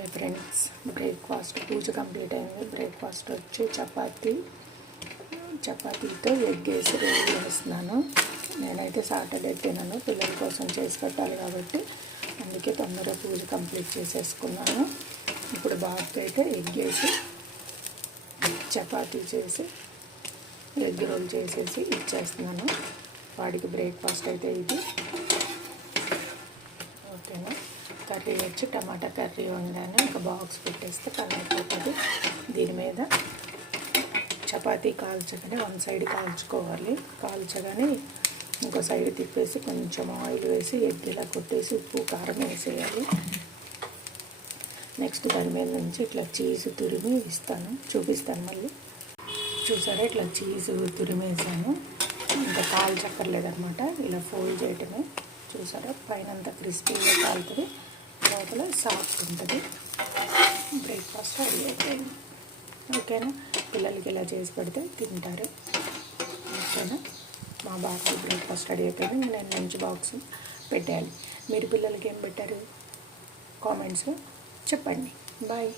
Hi friends, breakfast పూజ complete అయింది. Breakfast వచ్చి చపాతీతో egg వేసి రోల్ వేస్తున్నాను. నేనైతే సాటర్డే తినను, పిల్లల కోసం చేసి పెట్టాలి కాబట్టి అందుకే తొందరగా పూజ కంప్లీట్ చేసేసుకున్నాను. ఇప్పుడు బాబుకి అయితే ఎగ్ వేసి చపాతీ చేసి ఎగ్ రోల్ చేసేసి ఇచ్చేస్తున్నాను. వాడికి బ్రేక్ఫాస్ట్ అయితే ఇది. ఓకేనా. కర్రీ వచ్చి టమాటా కర్రీ వండాను. ఒక బాక్స్ పెట్టేస్తే పని అయిపోతుంది. దీని మీద చపాతీ కాల్చగానే వన్ సైడ్ కాల్చుకోవాలి. కాల్చగానే ఇంకో సైడ్ తిప్పేసి కొంచెం ఆయిల్ వేసి ఎగ్ ఇలా కొట్టేసి ఉప్పు కారం వేసేయాలి. నెక్స్ట్ దాని మీద నుంచి ఇట్లా చీజ్ తురిమి చూపిస్తాను. మళ్ళీ చూసారా, ఇట్లా చీజ్ తురిమేసాను. ఇంకా కాల్చక్కర్లేదనమాట, ఇలా ఫోల్డ్ చేయటమే. చూసారా, పైన అంతా క్రిస్పీగా కాలుతుంది, లోపల సాఫ్ట్ ఉంటుంది. బ్రేక్ఫాస్ట్ రెడీ అయిపోయింది. ఓకేనా. పిల్లలకి ఇలా చేసి పెడితే తింటారు. ఓకేనా. మా బాబు బ్రేక్ఫాస్ట్ రెడీ అయిపోయింది. నేను లంచ్ బాక్స్ పెట్టాలి. మీరు పిల్లలకి ఏం పెట్టారు? కామెంట్స్ చెప్పండి. బాయ్.